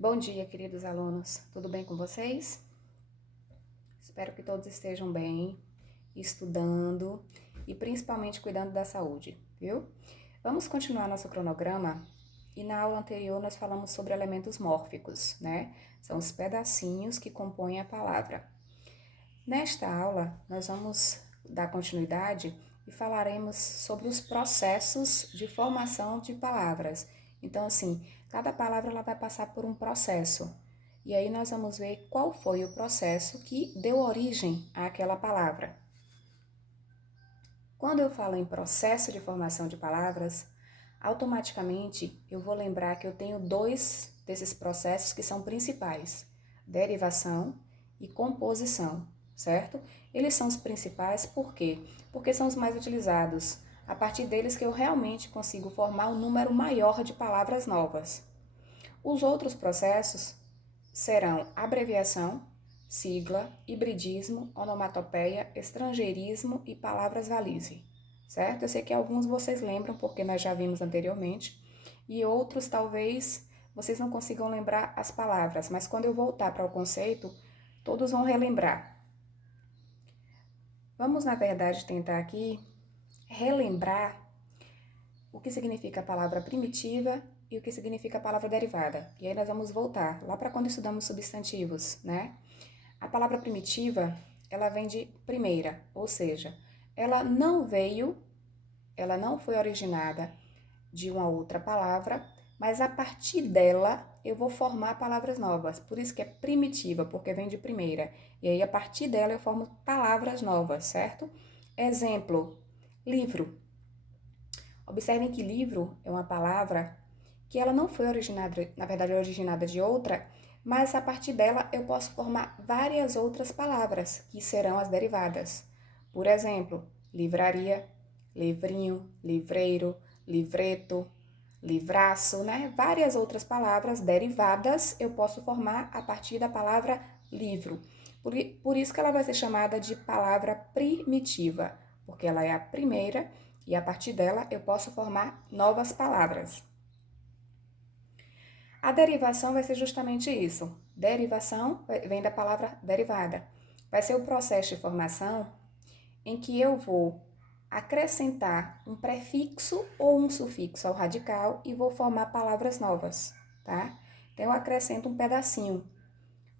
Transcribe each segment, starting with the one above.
Bom dia, queridos alunos. Tudo bem com vocês? Espero que todos estejam bem, estudando e principalmente cuidando da saúde, viu? Vamos continuar nosso cronograma e na aula anterior nós falamos sobre elementos mórficos, né? São os pedacinhos que compõem a palavra. Nesta aula, nós vamos dar continuidade e falaremos sobre os processos de formação de palavras. Então, assim, cada palavra ela vai passar por um processo. E aí nós vamos ver qual foi o processo que deu origem àquela palavra. Quando eu falo em processo de formação de palavras, automaticamente eu vou lembrar que eu tenho dois desses processos que são principais: derivação e composição, certo? Eles são os principais por quê? Porque são os mais utilizados. A partir deles que eu realmente consigo formar um número maior de palavras novas. Os outros processos serão abreviação, sigla, hibridismo, onomatopeia, estrangeirismo e palavras valise, certo? Eu sei que alguns vocês lembram porque nós já vimos anteriormente e outros talvez vocês não consigam lembrar as palavras, mas quando eu voltar para o conceito, todos vão relembrar. Vamos, na verdade, tentar aqui relembrar o que significa a palavra primitiva e o que significa a palavra derivada. E aí nós vamos voltar lá para quando estudamos substantivos, né? A palavra primitiva, ela vem de primeira, ou seja, ela não foi originada de uma outra palavra, mas a partir dela eu vou formar palavras novas. Por isso que é primitiva, porque vem de primeira. E aí a partir dela eu formo palavras novas, certo? Exemplo, livro. Observem que livro é uma palavra que ela não foi originada, na verdade, originada de outra, mas a partir dela eu posso formar várias outras palavras, que serão as derivadas. Por exemplo, livraria, livrinho, livreiro, livreto, livraço, né? Várias outras palavras derivadas eu posso formar a partir da palavra livro. Por isso que ela vai ser chamada de palavra primitiva, porque ela é a primeira e a partir dela eu posso formar novas palavras. A derivação vai ser justamente isso. Derivação vem da palavra derivada. Vai ser o processo de formação em que eu vou acrescentar um prefixo ou um sufixo ao radical e vou formar palavras novas, tá? Então, eu acrescento um pedacinho.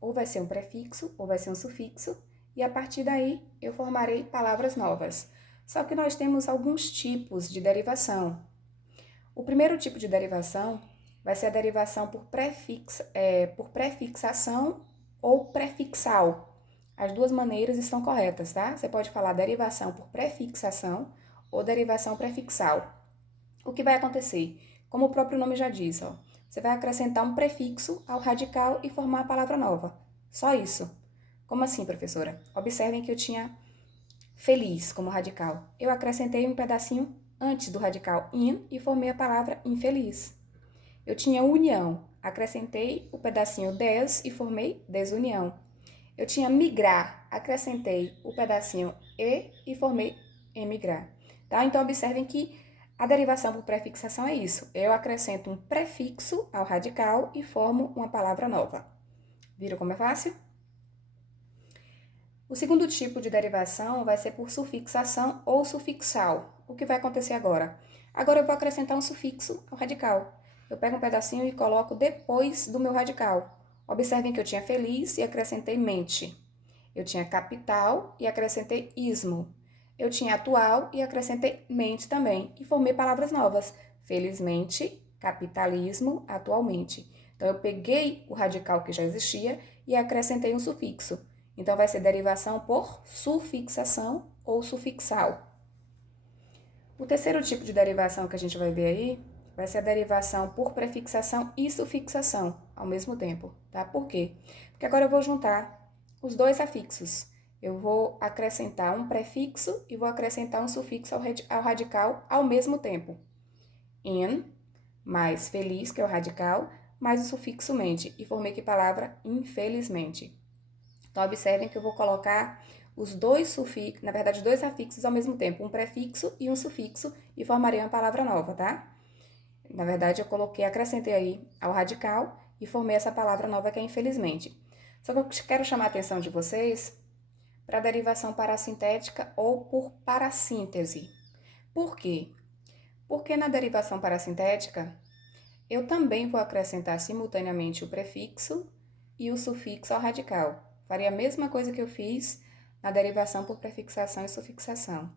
Ou vai ser um prefixo ou vai ser um sufixo e a partir daí eu formarei palavras novas. Só que nós temos alguns tipos de derivação. O primeiro tipo de derivação vai ser a derivação por prefixação ou prefixal. As duas maneiras estão corretas, tá? Você pode falar derivação por prefixação ou derivação prefixal. O que vai acontecer? Como o próprio nome já diz, ó, você vai acrescentar um prefixo ao radical e formar a palavra nova. Só isso. Como assim, professora? Observem que eu tinha feliz como radical. Eu acrescentei um pedacinho antes do radical in e formei a palavra infeliz. Eu tinha união, acrescentei o pedacinho des e formei desunião. Eu tinha migrar, acrescentei o pedacinho e formei emigrar. Tá? Então, observem que a derivação por prefixação é isso. Eu acrescento um prefixo ao radical e formo uma palavra nova. Viram como é fácil? O segundo tipo de derivação vai ser por sufixação ou sufixal. O que vai acontecer agora? Agora eu vou acrescentar um sufixo ao radical. Eu pego um pedacinho e coloco depois do meu radical. Observem que eu tinha feliz e acrescentei mente. Eu tinha capital e acrescentei ismo. Eu tinha atual e acrescentei mente também. E formei palavras novas. Felizmente, capitalismo, atualmente. Então, eu peguei o radical que já existia e acrescentei um sufixo. Então, vai ser derivação por sufixação ou sufixal. O terceiro tipo de derivação que a gente vai ver aí vai ser a derivação por prefixação e sufixação ao mesmo tempo, tá? Por quê? Porque agora eu vou juntar os dois afixos. Eu vou acrescentar um prefixo e vou acrescentar um sufixo ao radical ao mesmo tempo. In, mais feliz, que é o radical, mais o sufixo mente. E formei que palavra? Infelizmente. Então, observem que eu vou colocar os dois sufixos, na verdade, dois afixos ao mesmo tempo, um prefixo e um sufixo, e formarei uma palavra nova, tá? Na verdade, acrescentei aí ao radical e formei essa palavra nova que é infelizmente. Só que eu quero chamar a atenção de vocês para a derivação parassintética ou por parassíntese. Por quê? Porque na derivação parassintética, eu também vou acrescentar simultaneamente o prefixo e o sufixo ao radical. Faria a mesma coisa que eu fiz na derivação por prefixação e sufixação.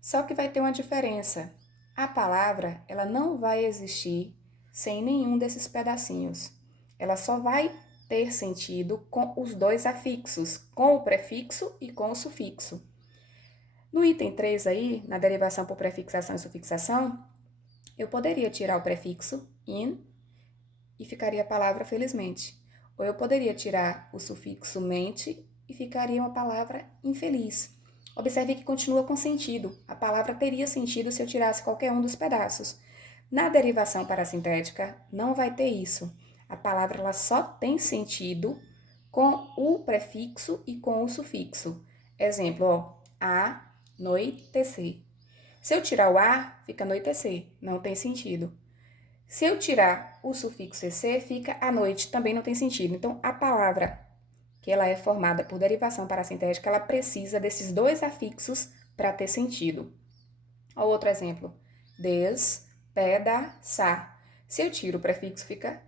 Só que vai ter uma diferença. A palavra, ela não vai existir sem nenhum desses pedacinhos. Ela só vai ter sentido com os dois afixos, com o prefixo e com o sufixo. No item 3 aí, na derivação por prefixação e sufixação, eu poderia tirar o prefixo in e ficaria a palavra felizmente. Ou eu poderia tirar o sufixo mente e ficaria uma palavra infeliz. Observe que continua com sentido. A palavra teria sentido se eu tirasse qualquer um dos pedaços. Na derivação parassintética, não vai ter isso. A palavra ela só tem sentido com o prefixo e com o sufixo. Exemplo, ó, anoitecer. Se eu tirar o a, fica anoitecer, não tem sentido. Se eu tirar o sufixo ec, fica à noite, também não tem sentido. Então, a palavra que ela é formada por derivação parassintética, ela precisa desses dois afixos para ter sentido. Ó, outro exemplo, despedaçar. Se eu tiro o prefixo, fica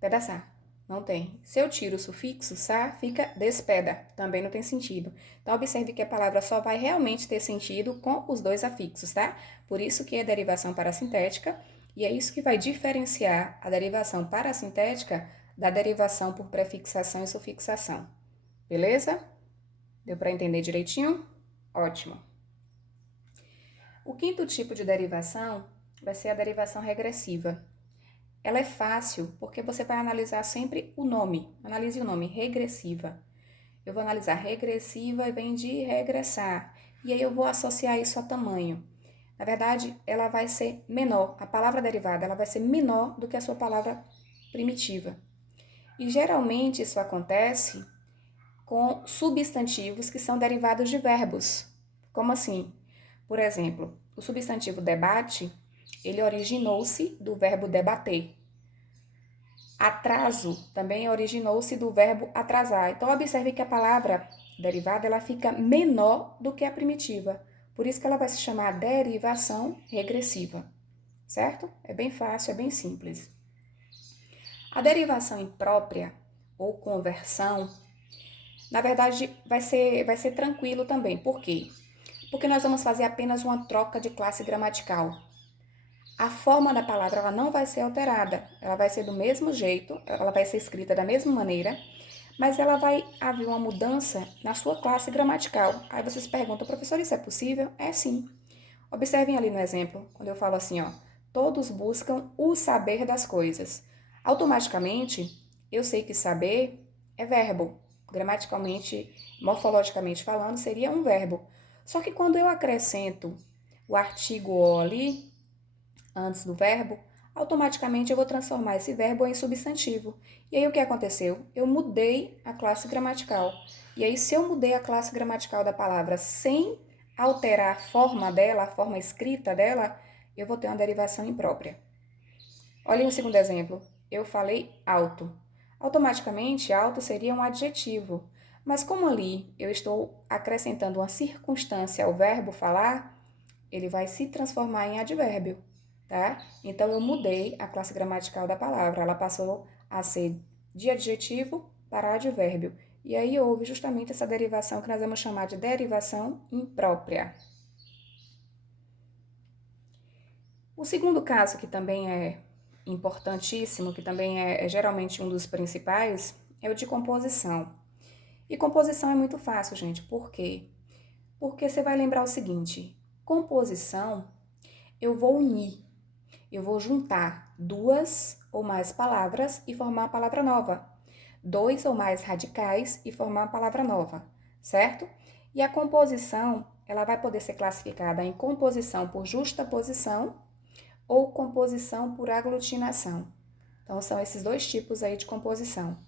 pedaçar. Não tem. Se eu tiro o sufixo sa, fica despeda. Também não tem sentido. Então, observe que a palavra só vai realmente ter sentido com os dois afixos, tá? Por isso que é derivação parassintética, e é isso que vai diferenciar a derivação parassintética da derivação por prefixação e sufixação. Beleza? Deu para entender direitinho? Ótimo. O quinto tipo de derivação vai ser a derivação regressiva. Ela é fácil porque você vai analisar sempre o nome. Analise o nome, regressiva. Eu vou analisar regressiva e vem de regressar. E aí eu vou associar isso a tamanho. Na verdade, ela vai ser menor. A palavra derivada ela vai ser menor do que a sua palavra primitiva. E geralmente isso acontece com substantivos que são derivados de verbos. Como assim? Por exemplo, o substantivo debate, ele originou-se do verbo debater. Atraso também originou-se do verbo atrasar. Então, observe que a palavra derivada ela fica menor do que a primitiva. Por isso que ela vai se chamar derivação regressiva, certo? É bem fácil, é bem simples. A derivação imprópria ou conversão, na verdade, vai ser tranquilo também. Por quê? Porque nós vamos fazer apenas uma troca de classe gramatical. A forma da palavra ela não vai ser alterada, ela vai ser do mesmo jeito, ela vai ser escrita da mesma maneira, mas ela vai haver uma mudança na sua classe gramatical. Aí vocês perguntam, professor, isso é possível? É sim. Observem ali no exemplo, quando eu falo assim, ó, todos buscam o saber das coisas. Automaticamente, eu sei que saber é verbo. Gramaticalmente, morfologicamente falando, seria um verbo. Só que quando eu acrescento o artigo o ali, antes do verbo, automaticamente eu vou transformar esse verbo em substantivo. E aí o que aconteceu? Eu mudei a classe gramatical. E aí se eu mudei a classe gramatical da palavra sem alterar a forma dela, a forma escrita dela, eu vou ter uma derivação imprópria. Olhem o segundo exemplo. Eu falei alto. Automaticamente, alto seria um adjetivo. Mas como ali eu estou acrescentando uma circunstância ao verbo falar, ele vai se transformar em advérbio. Tá? Então, eu mudei a classe gramatical da palavra. Ela passou a ser de adjetivo para advérbio. E aí houve justamente essa derivação que nós vamos chamar de derivação imprópria. O segundo caso, que também é importantíssimo, que também é geralmente um dos principais, é o de composição. E composição é muito fácil, gente. Por quê? Porque você vai lembrar o seguinte: composição, eu vou unir. Eu vou juntar duas ou mais palavras e formar uma palavra nova. Dois ou mais radicais e formar uma palavra nova, certo? E a composição, ela vai poder ser classificada em composição por justaposição ou composição por aglutinação. Então, são esses dois tipos aí de composição.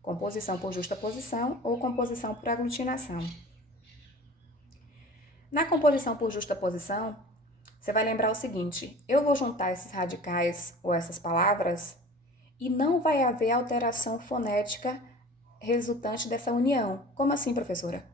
Composição por justaposição ou composição por aglutinação. Na composição por justaposição, Você vai lembrar o seguinte: eu vou juntar esses radicais ou essas palavras e não vai haver alteração fonética resultante dessa união. Como assim, professora?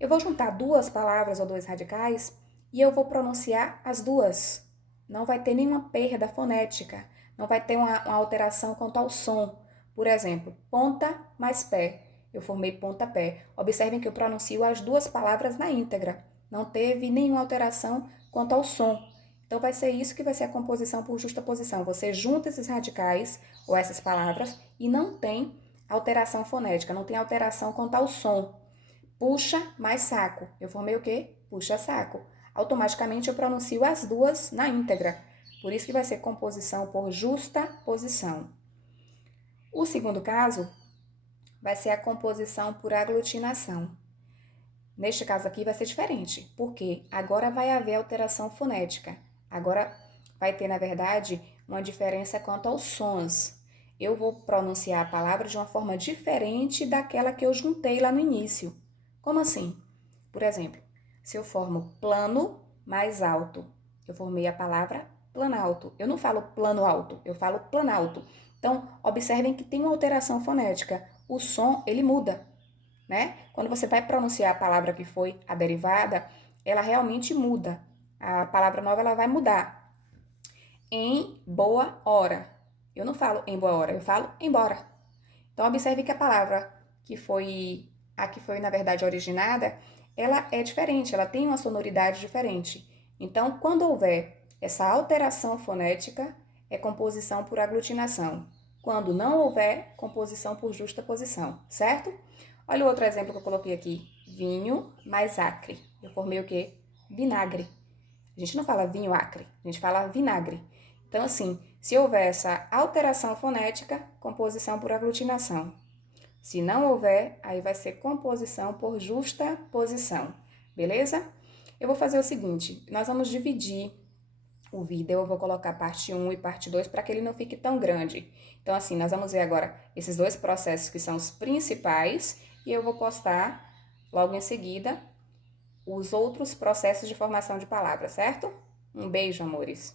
Eu vou juntar duas palavras ou dois radicais e eu vou pronunciar as duas. Não vai ter nenhuma perda fonética, não vai ter uma alteração quanto ao som. Por exemplo, ponta mais pé. Eu formei pontapé. Observem que eu pronuncio as duas palavras na íntegra. Não teve nenhuma alteração quanto ao som. Então, vai ser isso que vai ser a composição por justaposição. Você junta esses radicais ou essas palavras e não tem alteração fonética, não tem alteração quanto ao som. Puxa mais saco. Eu formei o quê? Puxa saco. Automaticamente eu pronuncio as duas na íntegra. Por isso que vai ser composição por justaposição. O segundo caso vai ser a composição por aglutinação. Neste caso aqui vai ser diferente, porque agora vai haver alteração fonética. Agora vai ter, na verdade, uma diferença quanto aos sons. Eu vou pronunciar a palavra de uma forma diferente daquela que eu juntei lá no início. Como assim? Por exemplo, se eu formo plano mais alto, eu formei a palavra planalto. Eu não falo plano alto, eu falo planalto. Então, observem que tem uma alteração fonética. O som, ele muda, né? Quando você vai pronunciar a palavra que foi a derivada, ela realmente muda. A palavra nova, ela vai mudar. Em boa hora. Eu não falo em boa hora, eu falo embora. Então, observe que a palavra que foi na verdade originada, ela é diferente, ela tem uma sonoridade diferente. Então, quando houver essa alteração fonética, é composição por aglutinação. Quando não houver, composição por justaposição, certo? Olha o outro exemplo que eu coloquei aqui. Vinho mais acre. Eu formei o quê? Vinagre. A gente não fala vinho acre, a gente fala vinagre. Então, assim, se houver essa alteração fonética, composição por aglutinação. Se não houver, aí vai ser composição por justaposição, beleza? Eu vou fazer o seguinte, nós vamos dividir o vídeo, eu vou colocar parte 1 e parte 2 para que ele não fique tão grande. Então, assim, nós vamos ver agora esses dois processos que são os principais e eu vou postar logo em seguida os outros processos de formação de palavras, certo? Um beijo, amores!